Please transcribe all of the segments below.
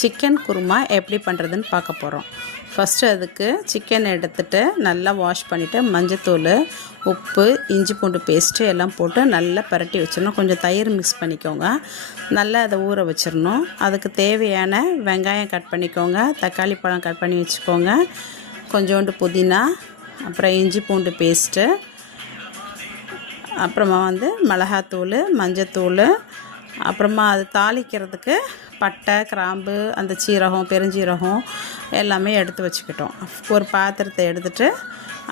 Chicken kurma எப்படி பண்ணுறதுன்னு பார்க்க போகிறோம். ஃபஸ்ட்டு அதுக்கு சிக்கன் எடுத்துகிட்டு நல்லா வாஷ் பண்ணிவிட்டு மஞ்சத்தூள், உப்பு, இஞ்சி பூண்டு பேஸ்ட்டு எல்லாம் போட்டு நல்லா பரட்டி வச்சிடணும். கொஞ்சம் தயிர் மிக்ஸ் பண்ணிக்கோங்க. நல்லா அதை ஊற வச்சிடணும். அதுக்கு தேவையான வெங்காயம் கட் பண்ணிக்கோங்க, தக்காளி பழம் கட் பண்ணி வச்சுக்கோங்க, கொஞ்சோண்டு புதினா, அப்புறம் இஞ்சி பூண்டு பேஸ்ட்டு, அப்புறமா மிளகாத்தூள், மஞ்சத்தூள், அப்புறமா அது தாளிக்கிறதுக்கு பட்டை, கிராம்பு, அந்த சீரகம், பெருஞ்சீரகம் எல்லாமே எடுத்து வச்சுக்கிட்டோம். ஒரு பாத்திரத்தை எடுத்துகிட்டு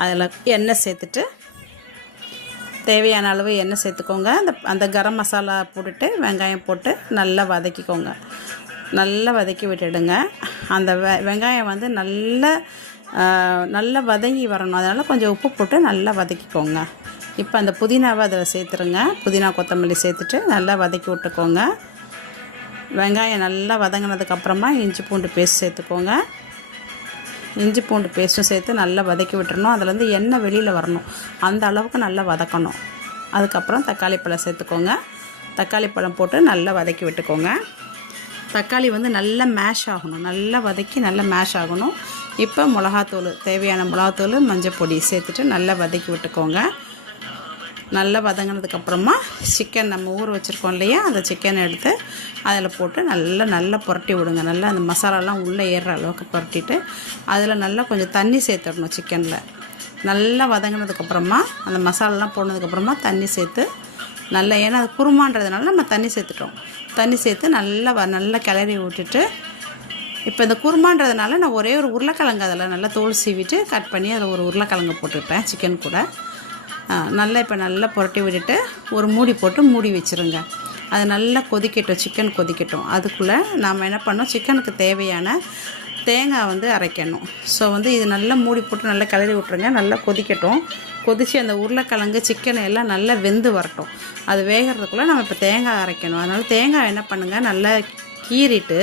அதில் எண்ணெய் சேர்த்துட்டு தேவையான அளவு எண்ணெய் சேர்த்துக்கோங்க. அந்த கரம் மசாலா போட்டுட்டு வெங்காயம் போட்டு நல்லா வதக்கிக்கோங்க. நல்லா வதக்கி விட்டுடுங்க. அந்த வெங்காயம் நல்லா வதங்கி வரணும். அதனால் கொஞ்சம் உப்பு போட்டு நல்லா வதக்கிக்கோங்க. இப்போ அந்த புதினாவை அதில் சேர்த்துருங்க. புதினா கொத்தமல்லி சேர்த்துட்டு நல்லா வதக்கி விட்டுக்கோங்க. வெங்காயம் நல்லா வதங்கினதுக்கப்புறமா இஞ்சி பூண்டு பேஸ்ட் சேர்த்துக்கோங்க. இஞ்சி பூண்டு பேஸ்ட்டும் சேர்த்து நல்லா வதக்கி விட்டுறணும். அதுலேருந்து எண்ணெய் வெளியில் வரணும், அந்த அளவுக்கு நல்லா வதக்கணும். அதுக்கப்புறம் தக்காளி பழம் சேர்த்துக்கோங்க. தக்காளி பழம் போட்டு நல்லா வதக்கி விட்டுக்கோங்க. தக்காளி நல்லா மேஷ் ஆகணும், நல்லா வதக்கி நல்லா மேஷ் ஆகணும். இப்போ மிளகாத்தூள், தேவையான மிளகாத்தூள், மஞ்சள் பொடி சேர்த்துட்டு நல்லா வதக்கி விட்டுக்கோங்க. நல்லா வதங்கினதுக்கப்புறமா சிக்கன் நம்ம ஊற வச்சுருக்கோம் இல்லையா, அந்த சிக்கனை எடுத்து அதில் போட்டு நல்லா புரட்டி விடுங்க. நல்லா அந்த மசாலாலாம் உள்ளே ஏறுற அளவுக்கு புரட்டிட்டு அதில் நல்லா கொஞ்சம் தண்ணி சேர்த்துடணும். சிக்கனில் நல்லா வதங்கினதுக்கப்புறமா அந்த மசாலாலாம் போனதுக்கப்புறமா தண்ணி சேர்த்து நல்லா, ஏன்னா அது குருமான்றதுனால நம்ம தண்ணி சேர்த்துட்டோம். தண்ணி சேர்த்து நல்லா கிளறி விட்டுட்டு, இப்போ இந்த குருமான்றதுனால நான் ஒரே ஒரு உருளைக்கிழங்கு அதில் நல்லா தோல் சீவிட்டு கட் பண்ணி அதில் ஒரு உருளைக்கிழங்கு போட்டுக்கிட்டேன் சிக்கன் கூட. இப்போ நல்லா புரட்டி விட்டுட்டு ஒரு மூடி போட்டு மூடி வச்சுருங்க. அது நல்லா கொதிக்கட்டும், சிக்கன் கொதிக்கட்டும். அதுக்குள்ளே நாம் என்ன பண்ணோம், சிக்கனுக்கு தேவையான தேங்காய் அரைக்கணும். ஸோ இது நல்லா மூடி போட்டு நல்லா கிளறி விட்ருங்க. நல்லா கொதிக்கட்டும். கொதித்து அந்த உருளைக்கிழங்கு சிக்கனை எல்லாம் நல்லா வெந்து வரட்டும். அது வேகிறதுக்குள்ளே நம்ம இப்போ தேங்காய் அரைக்கணும். அதனால் தேங்காய் என்ன பண்ணுங்கள், நல்லா கீறிட்டு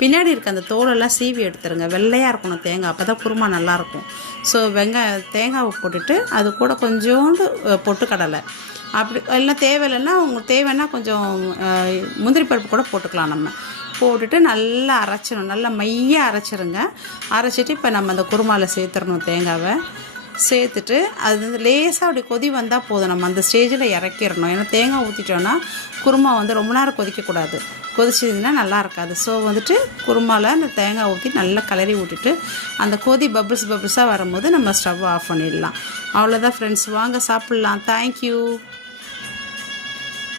பின்னாடி இருக்க அந்த தோலெல்லாம் சீவி எடுத்துருங்க. வெள்ளையாக இருக்கணும் தேங்காய், அப்போ தான் குருமா நல்லாயிருக்கும். ஸோ தேங்காவை போட்டுட்டு அது கூட கொஞ்சோண்டு பொட்டுக்கடலை, அப்படி எல்லாம் தேவையில்லைன்னா உங்களுக்கு தேவைன்னா கொஞ்சம் முந்திரி பருப்பு கூட போட்டுக்கலாம். நம்ம போட்டுட்டு நல்லா அரைச்சிடணும். நல்லா மையாக அரைச்சிருங்க. அரைச்சிட்டு இப்போ நம்ம அந்த குருமாவில் சேர்த்துடணும். தேங்காவை சேர்த்துட்டு அது லேசாக அப்படி கொதி வந்தால் போதும். நம்ம அந்த ஸ்டேஜில் இறக்கிடணும். ஏன்னா தேங்காய் ஊற்றிட்டோன்னா குருமா ரொம்ப நேரம் கொதிக்கக்கூடாது. கொதிச்சதுன்னா நல்லா இருக்காது. ஸோ குருமாவில் அந்த தேங்காய் ஊற்றி நல்லா கிளறி விட்டுட்டு அந்த கொதி பபிள்ஸாக வரும்போது நம்ம ஸ்டவ் ஆஃப் பண்ணிடலாம். அவ்வளோதான் ஃப்ரெண்ட்ஸ், வாங்க சாப்பிட்லாம். தேங்க்யூ.